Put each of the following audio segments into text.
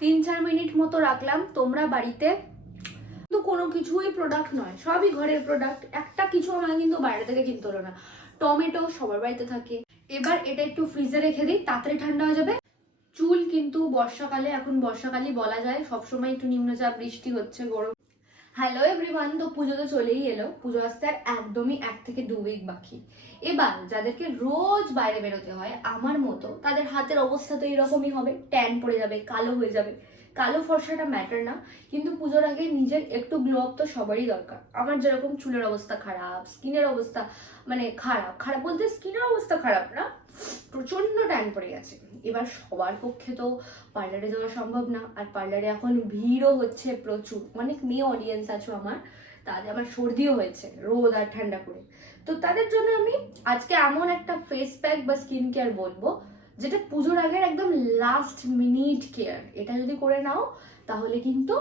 তিন, চার মিনিট মতো রাখলাম, তোমরা বাড়িতে। কিন্তু কোনো কিছুই প্রোডাক্ট নয়, সবই ঘরের প্রোডাক্ট একটা কিছু আমাকে কিন্তু বাইরে থেকে কিনতে হলো না। টমেটো সবার বাড়িতে থাকে। এবার এটা একটু ফ্রিজে রেখে দিই, তাড়াতাড়ি ঠান্ডা হয়ে যাবে। চুল কিন্তু বর্ষাকালে, এখন বর্ষাকালই বলা যায়, সবসময় একটু নিম্নচাপ, বৃষ্টি হচ্ছে, গরম। হ্যালো এভরিওয়ান তো পুজো তো চলেই এলো। পুজো আসতে আর একদমই এক থেকে দু উইক বাকি। এবার যাদেরকে রোজ বাইরে বেরোতে হয়, আমার মতো, তাদের হাতের অবস্থা তো এরকমই হবে। ট্যান পড়ে যাবে, কালো হয়ে যাবে। কালো ফর্সাটা ম্যাটার না, কিন্তু পুজোর আগে নিজের একটু গ্লো আপ তো সবারই দরকার। আমার যেরকম চুলের অবস্থা খারাপ, স্কিনের অবস্থা মানে খারাপ খারাপ বলতে স্কিনের অবস্থা খারাপ না প্রচণ্ড ট্যান পড়ে গেছে। এবার সবার পক্ষে তো পার্লারে যাওয়া সম্ভব না, আর পার্লারে এখন ভিড়ও হচ্ছে প্রচুর। অনেক মেয়ে অডিয়েন্স আছে আমার, তাদের আমার সর্দিও হয়েছে, রোদ আর ঠান্ডা করে। তো তাদের জন্য আমি আজকে এমন একটা ফেস প্যাক বা স্কিন কেয়ার বলব যেটা পুজোর আগের একদম লাস্ট মিনিট কেয়ার এটা যদি করে নাও, তাহলে কিন্তু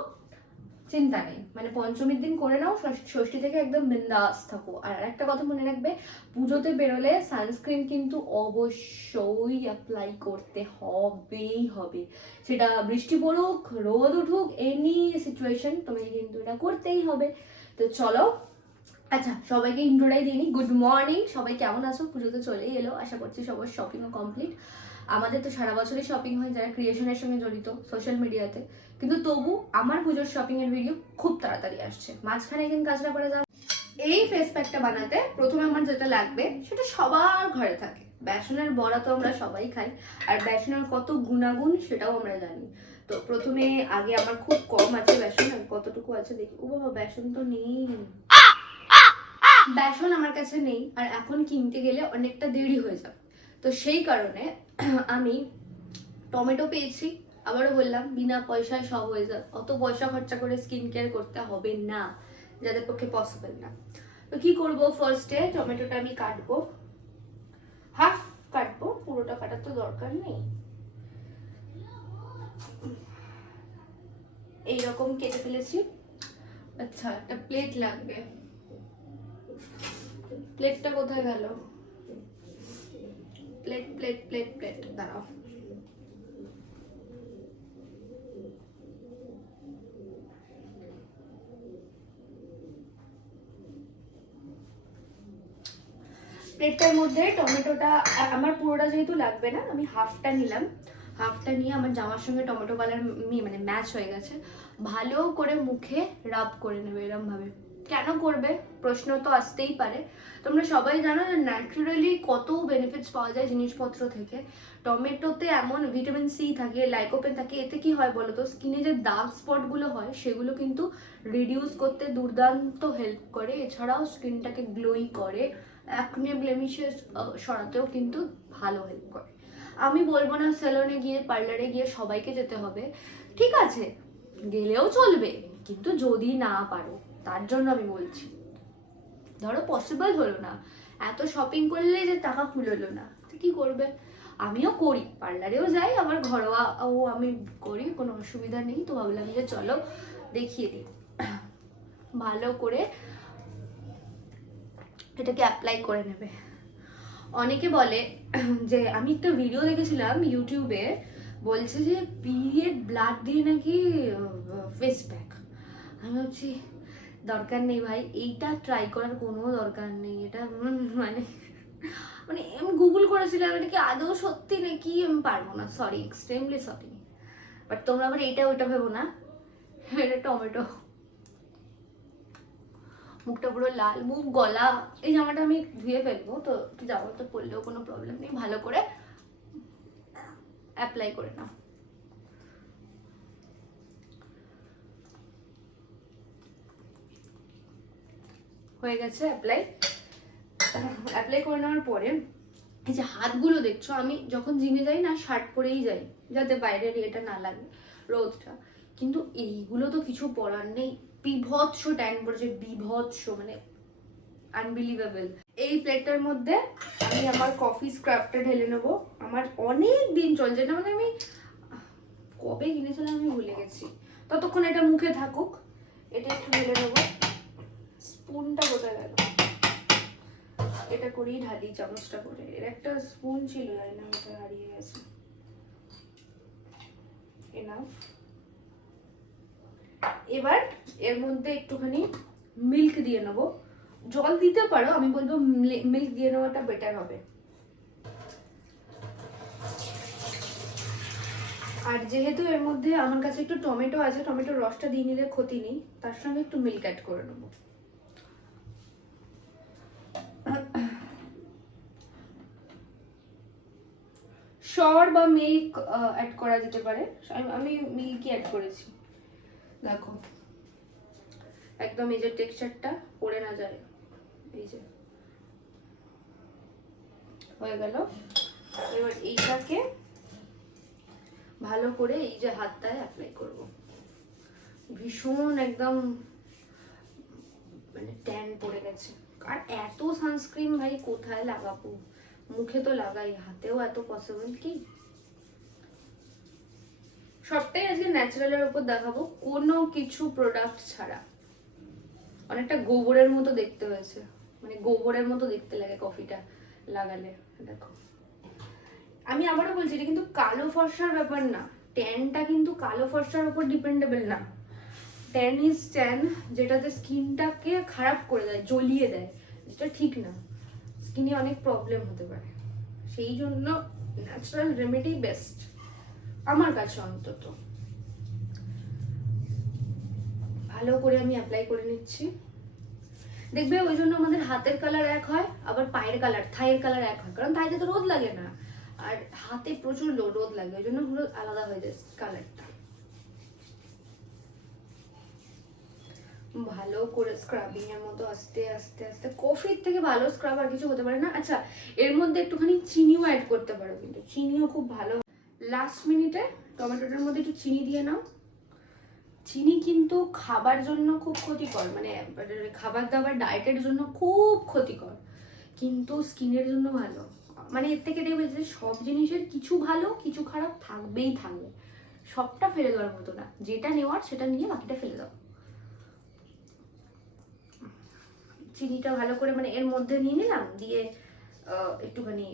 চিন্তা নেই। মানে পঞ্চমীর দিন করে নাও, ষষ্- ষষ্ঠী থেকে একদম বিন্দাস থাকো। আর একটা কথা মনে রাখবে, পুজোতে বেরোলে সানস্ক্রিন কিন্তু অবশ্যই অ্যাপ্লাই করতে হবেই হবে। সেটা বৃষ্টি পড়ুক, রোদ উঠুক এনি সিচুয়েশন তোমাকে কিন্তু এটা করতেই হবে। তো চলো আচ্ছা সবাইকে ইন্ট্রোটাই দিই গুড মর্নিং সবাই কেমন আছো? পুজো তো চলেই এলো। আশা করছি সবার শপিংও কমপ্লিট আমাদের তো সারা বছরই শপিং হয় যারা ক্রিয়েশনের সঙ্গে জড়িত সোশ্যাল মিডিয়াতে কিন্তু তবু আমার পুজোর শপিং এর ভিডিও খুব তাড়াতাড়ি আসছে। মাঝখানে একদিন কাজটা করে যাও এই ফেস প্যাকটা বানাতে প্রথমে আমার যেটা লাগবে, সেটা সবার ঘরে থাকে। বেসনের বড়া তো আমরা সবাই খাই, আর বেসনের কত গুণাগুণ সেটাও আমরা জানি। তো প্রথমে আগে আমার খুব কম আছে বেসন কতটুকু আছে দেখি। ও বাবা বেসন তো নেই। বেসন আমার কাছে নেই, আর এখন কিনতে গেলে অনেকটা দেরি হয়ে যাবে। তো সেই কারণে আমি টমেটো পেয়েছি, আবারও বললাম, বিনা পয়সায় সব হয়ে যাবে। অত পয়সা খরচা করে স্কিন কেয়ার করতে হবে না, যাদের পক্ষে পসিবল না। তো কি করব ফার্স্টে টমেটোটা আমি কাটবো। হাফ কাটবো, পুরোটা কাটার তো দরকার নেই। এইরকম কেটে ফেলেছি। আচ্ছা একটা প্লেট লাগবে। প্লেটটা কোথায় গেল? প্লেট প্লেট প্লেট প্লেট দাঁড়াও। প্লেটটার মধ্যে টমেটোটা আমার পুরোটা যেহেতু লাগবে না, আমি হাফটা নিলাম। হাফটা নিয়ে আমার জামার সঙ্গে টমেটো কালার মানে ম্যাচ হয়ে গেছে। ভালো করে মুখে রাব করে নেবে এরম ভাবে কেন করবে? প্রশ্ন তো আসতেই পারে। তোমরা সবাই জানো যে ন্যাচুরালি কত বেনিফিটস পাওয়া যায় জিনিসপত্র থেকে। টমেটোতে এমন ভিটামিন সি থাকে লাইকোপেন থাকে, এতে কি হয় বলো তো স্কিনে যে দাগ স্পটগুলো হয়, সেগুলো কিন্তু রিডিউস করতে দুর্দান্ত হেল্প করে। এছাড়াও স্কিনটাকে গ্লোই করে অ্যাকনে ব্লেমিশেস সরাতেও কিন্তু ভালো হেল্প করে। আমি বলব না সেলনে গিয়ে পার্লারে গিয়ে সবাইকে যেতে হবে। ঠিক আছে, গেলেও চলবে, কিন্তু যদি না পারো। তার জন্য আমি বলছি। ধরো পসিবল হলো না। এত শপিং করলে যে টাকা ফুললো না। তো কি করবে? আমিও করি। পার্লারেও যাই আমার ঘরোয়া ও আমি করি, কোনো অসুবিধা নেই। তো ভাবলাম যে চলো, দেখিয়ে দিই। ভালো করে এটাকে অ্যাপ্লাই করে নেবে। অনেকে বলে যে, আমি একটা ভিডিও দেখেছিলাম ইউটিউবে বলছে যে পিরিয়ড ব্লাড দিয়ে নাকি ফেস প্যাক আমি ভাবছি দরকার নেই ভাই, এইটা ট্রাই করার কোনো দরকার নেই, এটা মানে মানে আমি গুগল করেছিলাম, এটা কি আদৌ সত্যি নাকি আমি পারব না? সরি এক্সট্রিমলি সরি বাট তোমরা আবার এইটা ওইটা ভেবো না। এটা টমেটো। মুখটা পুরো লাল, মুখ গলা, এই জামাটা আমি ধুয়ে ফেলব, তো জামা তো পরলেও কোনো প্রবলেম নেই, ভালো করে অ্যাপ্লাই করে নাও। হয়ে গেছে অ্যাপ্লাই অ্যাপ্লাই করে নেওয়ার পরে এই যে হাতগুলো দেখছ, আমি যখন জিমে যাই না শার্ট পরেই যাই, যাতে বাইরের ইয়েটা না লাগে রোদটা। কিন্তু এইগুলো তো কিছু পরার নেই। বিভৎস ট্যান পড়েছে বিভৎস মানে আনবিলিভেবল এই প্লেটটার মধ্যে আমি আমার কফি স্ক্রাবটা ঢেলে নেব। আমার অনেক দিন চলছে এটা মানে আমি কবে কিনেছিলাম আমি ভুলে গেছি। ততক্ষণ এটা মুখে থাকুক, এটা একটু ঢেলে নেব। স্পুনটা কোথায় গেল? এটা করেই ঢালি, চামচটা করে। এর একটা স্পুন ছিল, জানি না কোথায় হারিয়ে গেছে। এনাফ এবার এর মধ্যে একটুখানি মিল্ক দিয়ে নেব। জল দিতে পারো, আমি বলব মিল্ক দিয়ে নেওয়াটা বেটার হবে। আর যেহেতু এর মধ্যে আমার কাছে একটু টমেটো আছে, টমেটোর রসটা দিয়ে নিলে ক্ষতি নেই, তার সঙ্গে একটু মিল্ক অ্যাড করে নেব। শর বা মিল্ক অ্যাড করা যেতে পারে। আমি- আমি মিল্কই অ্যাড করেছি। দেখো, একদম এই যে টেক্সচারটা পড়ে না যায়। এই যে, হয়ে গেল। এবার এইটাকে ভালো করে এই যে হাতটায় অ্যাপ্লাই করব। ভীষণ একদম মানে ট্যান পড়ে গেছে। আর এত সানস্ক্রিন ভাই কোথায় লাগাবো? মুখে তো লাগাই, হাতেও এত পসিবল কি? সবটাই আজকে ন্যাচারালের উপর দেখাবো, কোনো কিছু প্রোডাক্ট ছাড়া। অনেকটা গোবরের মতো দেখতে হয়েছে মানে গোবরের মতো দেখতে লাগে কফিটা লাগালে, দেখো। আমি আবারও বলছি, এটা কিন্তু কালো ফর্সার ব্যাপার না ট্যানটা কিন্তু কালো ফর্সার উপর ডিপেন্ডেবল না। ট্যান ইজ ট্যান যেটাতে স্কিনটাকে খারাপ করে দেয়, জ্বলিয়ে দেয়, যেটা ঠিক না। স্কিনে অনেক প্রবলেম হতে পারে। সেই জন্য ন্যাচারাল রেমেডি বেস্ট আমার কাছে অন্তত। ভালো করে আমি অ্যাপ্লাই করে নিচ্ছি। দেখবে ওই জন্য আমাদের হাতের কালার এক হয়, আবার পায়ের কালার থাইয়ের কালার এক হয়। কারণ থাইতে তো রোদ লাগে না। আর হাতে প্রচুর রোদ লাগে, ওই জন্য আলাদা হয়ে যায় কালারটা ভালো করে স্ক্রাবিং এর মতো আস্তে আস্তে আস্তে। কফির থেকে ভালো স্ক্রাব আর কিছু হতে পারে না। আচ্ছা এর মধ্যে একটুখানি চিনিও অ্যাড করতে পারো কিন্তু। চিনিও খুব ভালো। লাস্ট মিনিটে টমেটোটার মধ্যে একটু চিনি দিয়ে নাও। চিনি কিন্তু খাবার জন্য খুব ক্ষতিকর। মানে খাবার দাবার ডায়েটের জন্য খুব ক্ষতিকর। কিন্তু স্কিনের জন্য ভালো। মানে এর থেকে দেখবে যে সব জিনিসের কিছু ভালো, কিছু খারাপ থাকবেই থাকবে। সবটা ফেলে দেওয়ার মতো না। যেটা নেওয়ার সেটা নিয়ে বাকিটা ফেলে দাও। চিনিটা ভালো করে মানে এর মধ্যে নিয়ে নিলাম, দিয়ে একটুখানি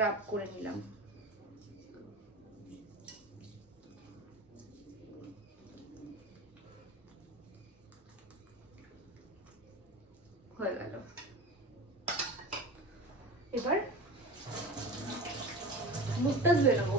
রাব করে নিলাম। হয়ে গেল। এবার মুখটা ধুয়ে নেব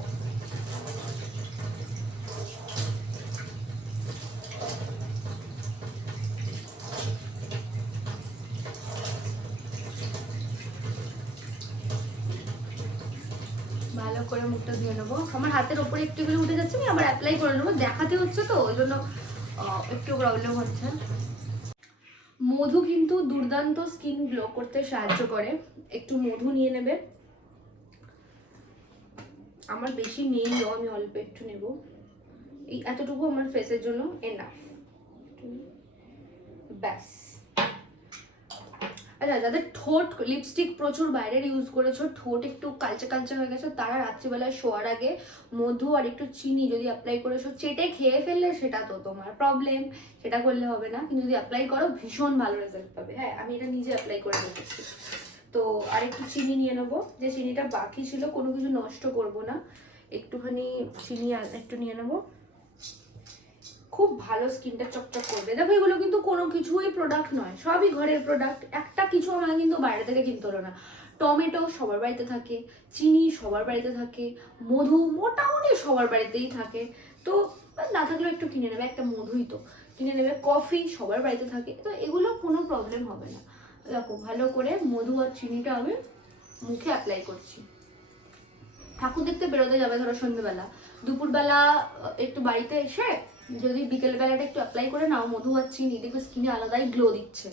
ভালো করে মুখটা ধুয়ে নেব আমার হাতের ওপরে একটু করে উঠে যাচ্ছে, আমি আবার অ্যাপ্লাই করে নেব। দেখাতে হচ্ছে তো, ওই জন্য একটু প্রবলেম হচ্ছে। মধু কিন্তু দুর্দান্ত স্কিন গ্লো করতে সাহায্য করে। একটু মধু নিয়ে নেবে। আমার বেশি নেই আমি অল্প একটু নেব। এই এতটুকু আমার ফেসের জন্য এনাফ ব্যাস। আচ্ছা যাদের ঠোঁট লিপস্টিক প্রচুর বাইরের ইউজ করেছ, ঠোঁট একটু কালচে কালচে হয়ে গেছে, তারা রাত্রিবেলায় শোয়ার আগে মধু আর একটু চিনি যদি অ্যাপ্লাই করেছ, চেটে খেয়ে ফেললে সেটা তো তোমার প্রবলেম সেটা করলে হবে না, কিন্তু যদি অ্যাপ্লাই করো, ভীষণ ভালো রেজাল্ট পাবে। হ্যাঁ আমি এটা নিজে অ্যাপ্লাই করে রেখেছি তো আর একটু চিনি নিয়ে নেব, যে চিনিটা বাকি ছিল, কোনো কিছু নষ্ট করব না, একটুখানি চিনি একটু নিয়ে নেব। খুব ভালো স্কিনটা চকচক করবে। দেখো, এগুলো কিন্তু কোনো কিছুই প্রোডাক্ট নয়। সবই ঘরের প্রোডাক্ট একটা কিছু আমার কিন্তু বাইরে থেকে কিনতে হলো না। টমেটো সবার বাড়িতে থাকে, চিনি সবার বাড়িতে থাকে, মধু মোটামুটি সবার বাড়িতেই থাকে। তো না থাকলেও একটু কিনে নেবে। একটা মধুই তো। কিনে নেবে। কফি সবার বাড়িতে থাকে। তো এগুলো কোনো প্রবলেম হবে না। দেখো, ভালো করে মধু আর চিনিটা আমি মুখে অ্যাপ্লাই করছি। ঠাকুর দেখতে বেরোতে যাবে ধরো সন্ধ্যেবেলা। দুপুরবেলা একটু বাড়িতে এসে যদি বিকেল বেলাটা একটু অ্যাপ্লাই করে নাও, মধু আর চিনি, দেখবে স্কিনে আলাদাই গ্লো দিচ্ছে।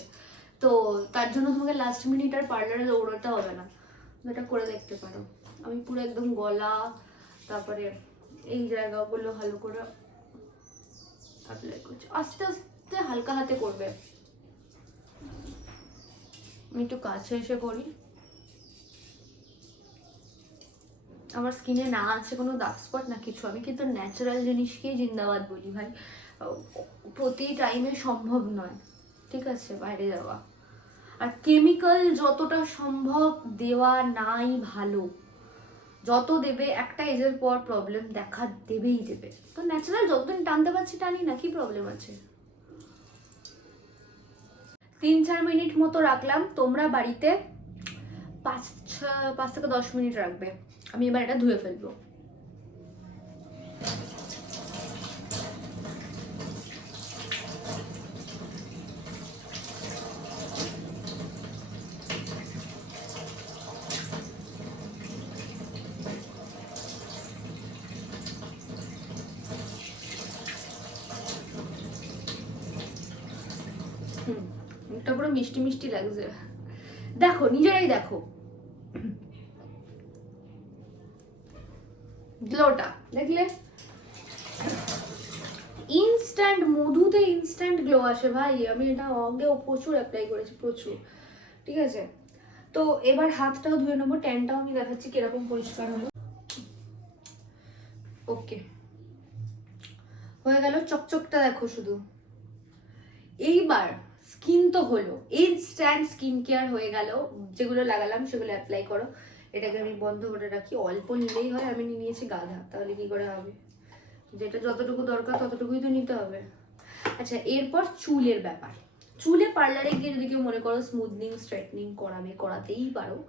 তো তার জন্য তোমাকে লাস্ট মিনিট আর পার্লারে দৌড়াতে হবে না। এটা করে দেখতে পারো। আমি পুরো একদম গলা, তারপরে এই জায়গাগুলো ভালো করে অ্যাপ্লাই করছি। আস্তে আস্তে হালকা হাতে করবে। আমি একটু কাছে এসে করি আমার স্কিনে না আছে কোনো দাগ স্পট না কিছু, আমি কিন্তু ন্যাচারাল জিনিসকেই জিন্দাবাদ বলি ভাই। প্রতি টাইমে সম্ভব নয়, ঠিক আছে, বাইরে যাওয়া। আর কেমিক্যাল যতটা সম্ভব দেওয়া নাই ভালো। যত দেবে, একটা এজের পর প্রবলেম দেখা দেবেই দেবে। তো ন্যাচারাল যতদিন টানতে পারছি, টানি না, কি প্রবলেম আছে? তিন, চার মিনিট মতো রাখলাম, তোমরা বাড়িতে পাঁচ, ছ- পাঁচ থেকে দশ মিনিট রাখবে। আমি এবার এটা ধুয়ে ফেলব। মিষ্টি মিষ্টি লাগছে। দেখো নিজেরাই দেখো। গ্লোটা দেখলে? ইনস্ট্যান্ট মধুতে ইনস্ট্যান্ট গ্লো আসে ভাই। আমি এটা আগেও প্রচুর অ্যাপ্লাই করেছি, প্রচুর। ঠিক আছে? তো এবার হাতটাও ধুয়ে নেব ট্যানটাও আমি দেখাচ্ছি কীরকম পরিষ্কার হলো। ওকে হয়ে গেল, চকচকটা দেখো শুধু। এইবার স্কিন তো হলো। ইনস্ট্যান্ট স্কিন কেয়ার হয়ে গেল। যেগুলো লাগালাম, সেগুলো অ্যাপ্লাই করো। এটাকে আমি বন্ধ করে রাখি। অল্প নিলেই হয়, আমি নিয়ে নিয়েছি গাধা। তাহলে কি করে হবে? যেটা যতটুকু দরকার ততটুকুই তো নিতে হবে। আচ্ছা এরপর চুলের ব্যাপার। চুলে পার্লারে গিয়ে যদি কেউ মনে করো স্মুথনিং স্ট্রেটনিং করাবে, করাতেই পারো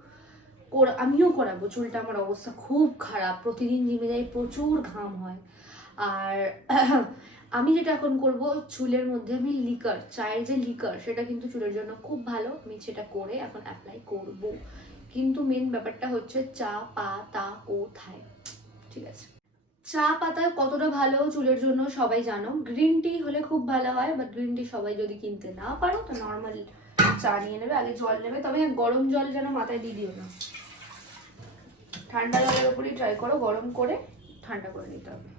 আমিও করাবো। চুলটা আমার অবস্থা খুব খারাপ। প্রতিদিন জিমে যাই, প্রচুর ঘাম হয়। আর আমি যেটা এখন করব, চুলের মধ্যে আমি লিকার চায়ের যে লিকার সেটা কিন্তু চুলের জন্য খুব ভালো। আমি সেটা করে এখন অ্যাপ্লাই করব। কিন্তু মেন ব্যাপারটা হচ্ছে চা পাতা ও কোথায় ঠিক আছে। চা পাতা কতটা ভালো চুলের জন্য সবাই জানো। গ্রিন টি হলে খুব ভালো হয় বাট গ্রিন টি সবাই যদি কিনতে না পারো তো নর্মাল চা নিয়ে নেবে আগে জল নেবে। তবে হ্যাঁ, গরম জল যেন মাথায় দিয়ে দিও না। ঠান্ডা জলের উপরই ট্রাই করো গরম করে ঠান্ডা করে নিতে হবে।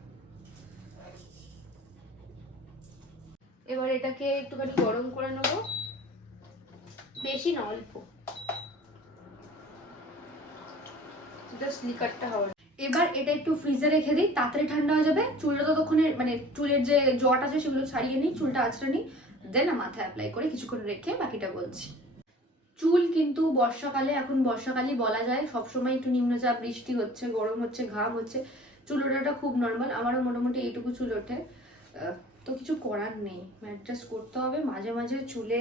এবার এটাকে একটুখানি গরম করে নেব। বেশি না অল্প। জাস্ট লিকারটা হবে। এবার এটা একটু ফ্রিজে রেখে দিই, তাড়াতাড়ি ঠান্ডা হয়ে যাবে। চুলটা ততক্ষণে মানে চুলের যে জট আছে সেগুলো ছাড়িয়ে নিই, চুলটা আঁচড়ে নিই দেন মাথায় অ্যাপ্লাই করে কিছুক্ষণ রেখে বাকিটা বলছি চুল কিন্তু বর্ষাকালে, এখন বর্ষাকালই বলা যায়, সবসময় একটু নিম্নচাপ, বৃষ্টি হচ্ছে, গরম হচ্ছে, ঘাম হচ্ছে, চুল ওঠাটা খুব নর্মাল আমারও মোটামুটি এইটুকু চুল ওঠে। তো কিছু করার নেই অ্যাডজাস্ট করতে হবে, মাঝে মাঝে চুলে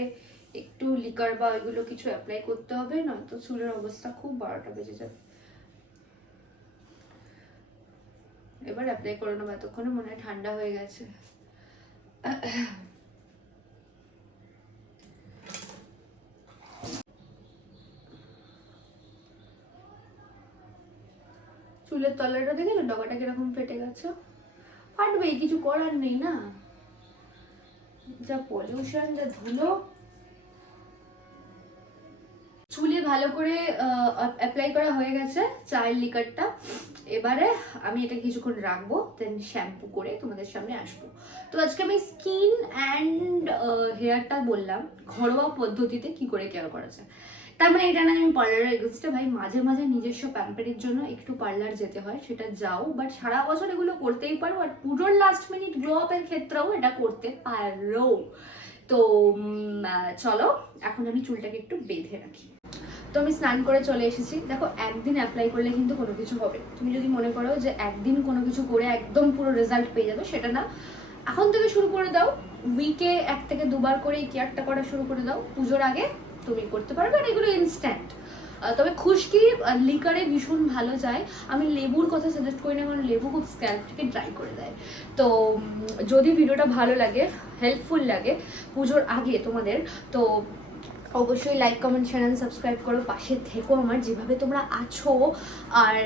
একটু লিকার বা ওইগুলো কিছু অ্যাপ্লাই করতে হবে, নয়তো চুলের অবস্থা খুব বারোটা বেজে যাবে। এবার অ্যাপ্লাই করে নেব, এতক্ষণে মনে হয় ঠান্ডা হয়ে গেছে। চুলের তলাটা দেখেছ ডগাটা কীরকম ফেটে গেছে? ফাটবেই, কিছু করার নেই না। যা পলিউশন যা ধুলো চুলে ভালো করে অ্যাপ্লাই করা হয়ে গেছে চায়ের লিকারটা এবারে আমি এটা কিছুক্ষণ রাখব দেন শ্যাম্পু করে তোমাদের সামনে আসব। তো আজকে আমি স্কিন অ্যান্ড হেয়ারটা বললাম, ঘরোয়া পদ্ধতিতে কি করে কেয়ার করা যায়। তার মানে এটা না আমি পার্লারের এগেনস্টে ভাই, মাঝে মাঝে নিজস্ব প্যাম্পারের জন্য একটু পার্লার যেতে হয়, সেটা যাও। বাট সারা বছর এগুলো করতেই পারো, আর পুজোর লাস্ট মিনিট গ্লো আপের ক্ষেত্রেও এটা করতে পারো। তো চলো, এখন আমি চুলটাকে একটু বেঁধে রাখি। তো আমি স্নান করে চলে এসেছি। দেখো, একদিন অ্যাপ্লাই করলে কিন্তু কোনো কিছু হবে। তুমি যদি মনে করো যে একদিন কোনো কিছু করে একদম পুরো রেজাল্ট পেয়ে যাবে, সেটা না। এখন থেকে শুরু করে দাও। উইকে এক থেকে দুবার করে কেয়ারটা করা শুরু করে দাও। পুজোর আগে তুমি করতে পারবে আর এগুলো ইনস্ট্যান্ট তবে খুশকি লিকারে ভীষণ ভালো যায়। আমি লেবুর কথা সাজেস্ট করি না, কারণ লেবু খুব স্ক্যাল্পটাকে ড্রাই করে দেয়। তো যদি ভিডিওটা ভালো লাগে হেল্পফুল লাগে পুজোর আগে তোমাদের, তো অবশ্যই লাইক কমেন্ট চ্যানেল সাবস্ক্রাইব করো। পাশে থেকো আমার, যেভাবে তোমরা আছো। আর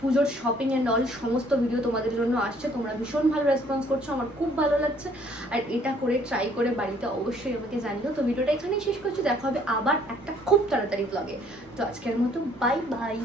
পুজোর শপিং অ্যান্ড অল সমস্ত ভিডিও তোমাদের জন্য আসছে। তোমরা ভীষণ ভালো রেসপন্স করছ, আমার খুব ভালো লাগছে। আর এটা করে ট্রাই করে বাড়িতে অবশ্যই আমাকে জানিও। তো ভিডিওটা এখানেই শেষ করছি। দেখা হবে আবার একটা খুব তাড়াতাড়ি ব্লগে তো আজকের মতো বাই বাই